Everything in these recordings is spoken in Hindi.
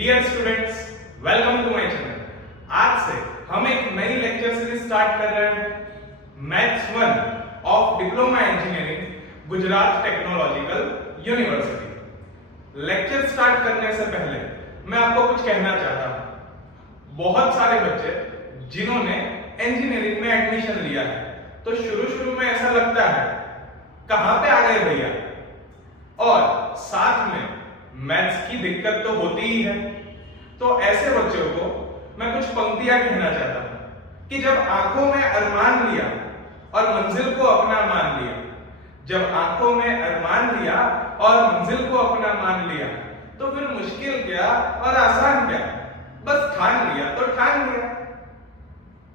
Dear students, welcome to my channel. आज से हम एक नई लेक्चर सीरीज स्टार्ट कर रहे हैं maths 1 of diploma engineering Gujarat technological university. Lecture start करने से पहले मैं आपको कुछ कहना चाहता हूं। बहुत सारे बच्चे जिन्होंने इंजीनियरिंग में एडमिशन लिया है, तो शुरू में ऐसा लगता है कहां पे आ गए भैया, और साथ में मैथ्स की दिक्कत तो होती ही है। तो ऐसे बच्चों को मैं कुछ पंक्तियां कहना चाहता हूं कि जब आंखों में अरमान लिया और मंजिल को अपना मान लिया, जब आंखों में अरमान लिया और मंजिल को अपना मान लिया, तो फिर मुश्किल क्या और आसान क्या, बस ठान लिया तो ठान लिया।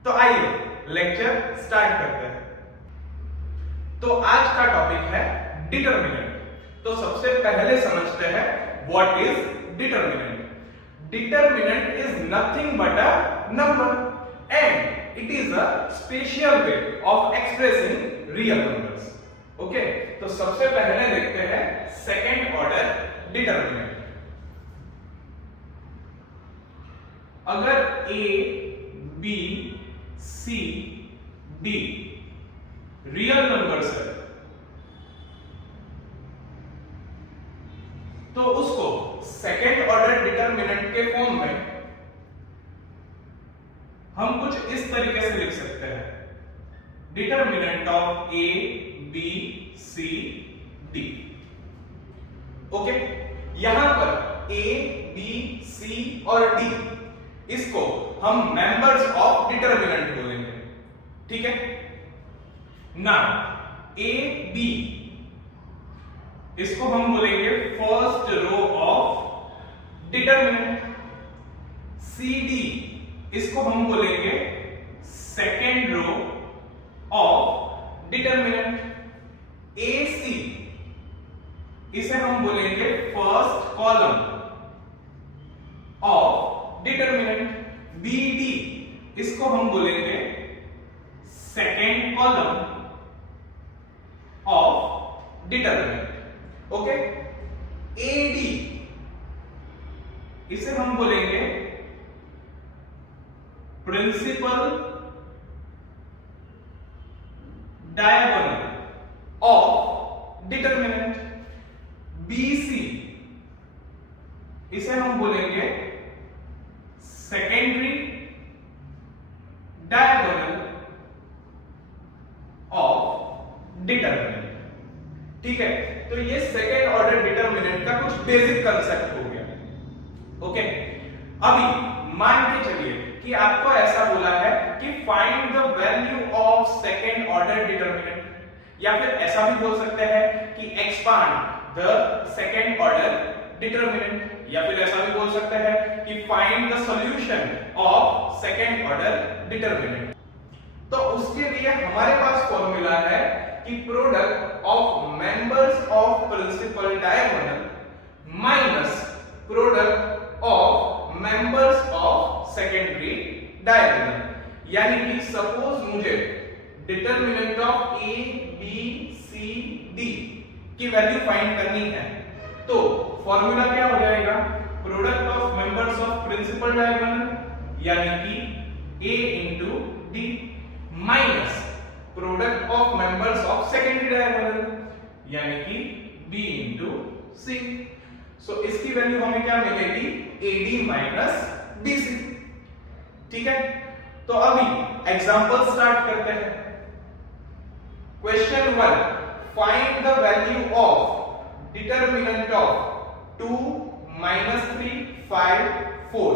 तो आइए लेक्चर स्टार्ट करते हैं। तो आज का टॉपिक है डिटरमिनेंट। तो सबसे पहले समझते हैं what is determinant. Determinant is nothing but a number and it is a special way of expressing real numbers. Okay, तो सबसे पहले देखते हैं सेकंड ऑर्डर डिटरमिनेंट। अगर a, b, c, d real numbers है, तो उसको सेकेंड ऑर्डर डिटरमिनेंट के फॉर्म में हम कुछ इस तरीके से लिख सकते हैं, determinant of A, B, C, D. Okay, यहां पर ए, बी, सी और डी, इसको हम मेंबर्स ऑफ डिटरमिनेंट बोलेंगे। ठीक है ना, ए, बी इसको हम बोलेंगे first row of determinant. C, D इसको हम बोलेंगे second row of determinant. A, C इसे हम बोलेंगे first column of determinant. B, D इसको हम बोलेंगे second column of determinant. Okay, A, D इसे हम बोलेंगे principal diagonal of determinant. B, C इसे हम बोलेंगे सेकेंडरी डायगोनल ऑफ डिटरमिनेंट। ठीक है, तो ये सेकेंड ऑर्डर डिटरमिनेंट का कुछ बेसिक कंसेप्ट हो गया। ओके, अभी मान के चलिए कि आपको ऐसा बोला है कि find the value of second order determinant, या फिर ऐसा भी बोल सकते हैं कि expand the second order determinant, या फिर ऐसा भी बोल सकते हैं कि find the solution of second order determinant. तो उसके लिए हमारे पास फॉर्मूला है कि product of members of principal diagonal minus product of members of secondary diagonal. यानी कि सपोज मुझे determinant of A, B, C, D की वैल्यू फाइंड करनी है, तो फॉर्मूला क्या हो जाएगा, product of members of principal diagonal यानी कि A into D minus product of members of secondary diagonal यानी कि b इंटू सी। सो इसकी वैल्यू हमें क्या मिलेगी, AD माइनस BC। ठीक है, तो अभी एग्जांपल स्टार्ट करते हैं। Question 1, find the value of determinant of 2, -3, 5, 4।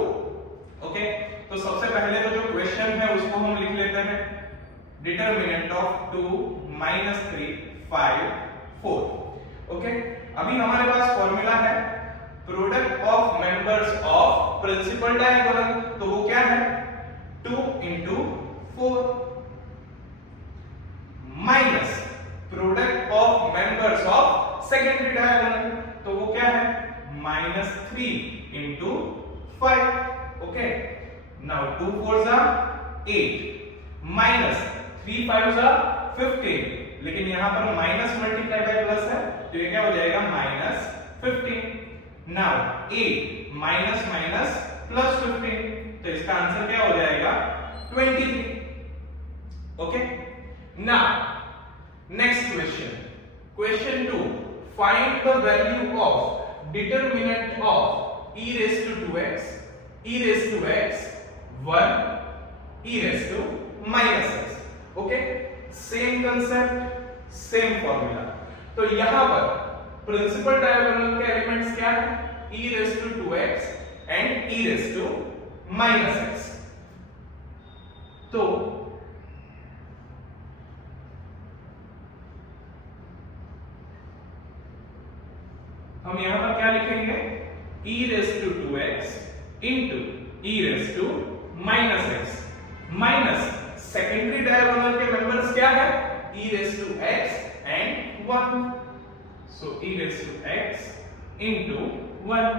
Okay, तो सबसे पहले तो जो क्वेश्चन है उसको हम लिख लेते हैं, डिटरमिनेंट ऑफ 2, -3, 5, 4। ओके, अभी हमारे पास फॉर्मूला है product of members of principal diagonal, तो वो क्या है 2 into 4 minus product of members of secondary diagonal, तो वो क्या है -3 इंटू 5। ओके, नाउ 2 4 जा 8 माइनस 3 5 जा 15, लेकिन यहां पर माइनस मल्टीप्लाई बाय प्लस है, तो ये क्या हो जाएगा -15। नाउ 8 माइनस माइनस प्लस 15, तो इसका आंसर क्या हो जाएगा 23. Okay, now next question, question 2, find the value of determinant of e raised to 2x, e raised to x 1, e raised to minus x. Okay, same concept, same formula. तो यहां पर प्रिंसिपल डायगोनल के एलिमेंट्स क्या है, e raised to 2x and e raised to minus x. तो हम यहां पर क्या लिखेंगे, e raised to 2x into e raised to minus x minus secondary diagonal के मेंबर्स क्या है, e raised to x and 1, so e raised to x into 1.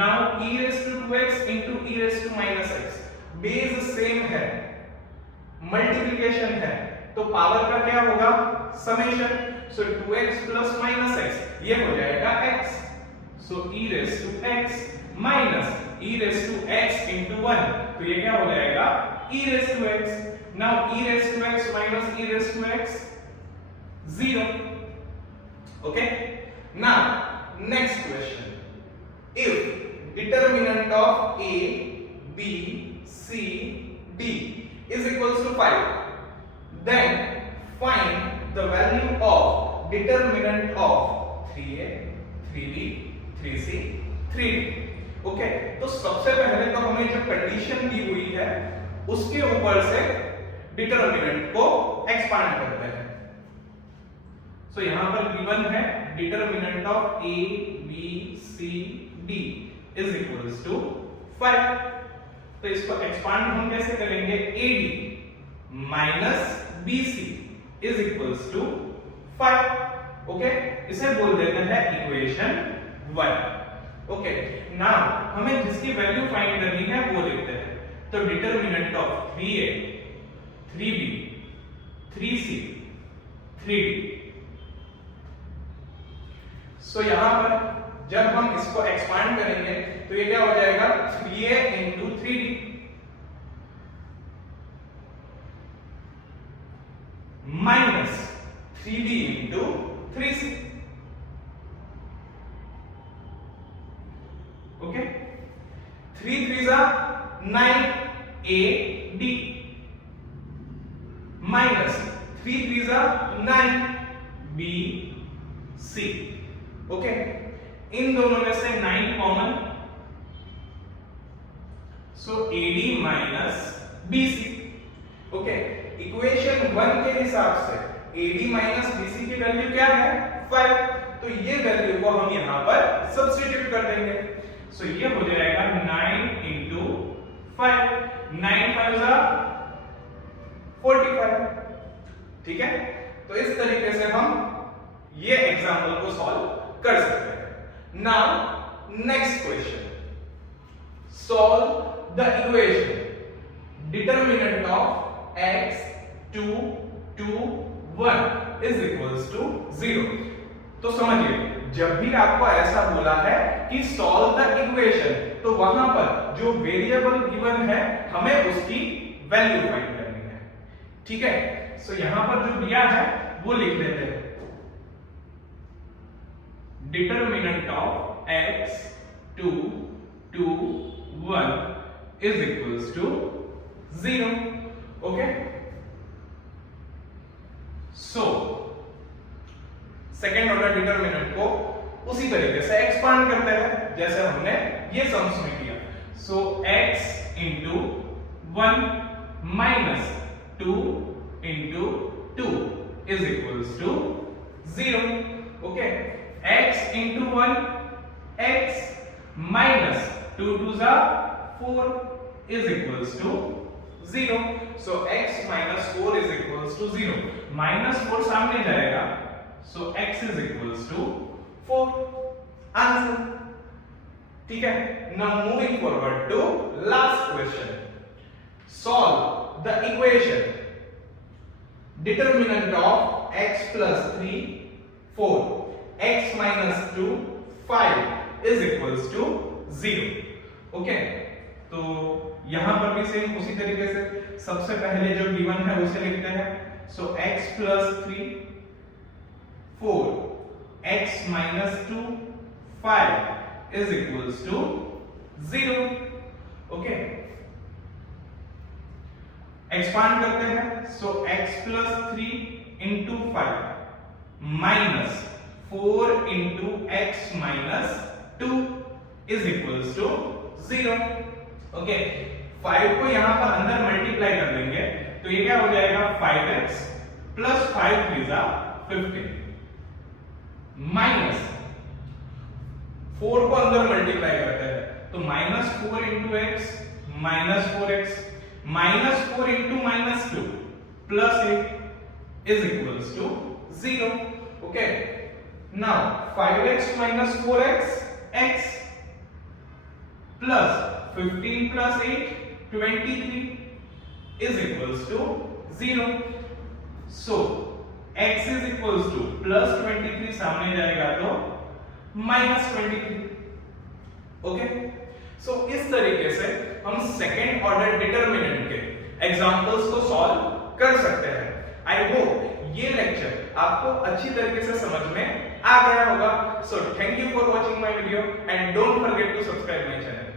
now e raised to 2x into e raised to minus x, base same है, मल्टीप्लिकेशन है, तो पावर का क्या होगा, समेशन. सो 2x plus minus x, ये हो जाएगा x. So e raised to x minus e raised to x into 1, तो ये क्या हो जाएगा e raised to x. now e raised to x minus e raised to x 0. okay, now next question, if determinant of a b c d is equals to 5, then find the value of determinant of 3a 3b 3c 3d. Okay, तो सबसे पहले तो हमें जो कंडीशन दी हुई है उसके ऊपर से डिटरमिनेंट को एक्सपांड करते हैं. सो यहां पर गिवन है determinant of a b c d is equals to 5. तो इसको एक्सपांड हम कैसे करेंगे, ad minus bc is equals to 5. Okay, इसे बोल देते हैं इक्वेशन 1. ओके, नाउ हमें जिसकी वैल्यू फाइंड करनी है वो लिखते हैं. तो determinant of 3a 3b 3c 3d. सो यहां पर जब हम इसको एक्सपांड करेंगे तो ये क्या हो जाएगा, 3a into 3d minus 3b into 3c. Okay, 3 3s are 9ad minus 3 3s are 9bc. Okay, इन दोनों में से 9 common, so ad minus bc. Okay, equation 1 के हिसाब से ad माइनस bc की वैल्यू क्या है, 5. तो ये वैल्यू को हम यहां पर सब्स्टिट्यूट कर देंगे. सो ये हो जाएगा 9 into 5, 9 5s are 45. ठीक है, तो इस तरीके से हम ये एग्जांपल को सॉल्व कर सकते हैं. Now next question, solve the equation determinant of x 2 2 1 is equals to 0. तो समझिए, जब भी आपको ऐसा बोला है कि सॉल्व द इक्वेशन, तो वहां पर जो वेरिएबल गिवन है हमें उसकी वैल्यू फाइंड करनी है. ठीक है, सो यहां पर जो दिया है वो लिख लेते हैं. Determinant of x 2 2 1 is equals to 0. Okay, so second order determinant को उसी तरीके से एक्सपांड करते हैं जैसे हमने ये सम्स में किया. So x into 1 minus 2 into 2 is equals to 0. Okay, x into 1 x minus 2 2s are 4 is equals to 0. So x minus 4 is equals to 0. Minus 4 सामने जाएगा, so x is equals to 4. Answer. ठीक है, now moving forward to last question, solve the equation determinant of x plus 3 4 x minus 2 5 is equals to 0। Okay, तो यहां पर भी सेम उसी तरीके से सबसे पहले जो गिवन है उसे लिखते हैं। So x plus 3 4 x minus 2 5 is equals to 0। Okay, expand करते हैं। So x plus 3 into 5 minus 4 into x minus 2 is equals to 0। Okay, 5 को यहां पर अंदर मल्टीप्लाई कर देंगे तो ये क्या हो जाएगा 5x प्लस 5 3 15 माइनस 4 को अंदर मल्टीप्लाई करते हैं तो minus 4 into x minus 4x minus 4 into minus 2 plus 8 is equals to 0। Okay, now 5x minus 4x x plus 15 plus 8 23 is equals to 0. So x is equals to plus 23 सामने जाएगा तो minus 23. ओके, सो इस तरीके से हम सेकेंड ऑर्डर डिटरमिनेंट के एग्जांपल्स को सॉल्व कर सकते हैं। आई होप ये लेक्चर आपको अच्छी तरीके से समझ में आ गया होगा। So thank you for watching my video and don't forget to subscribe my channel.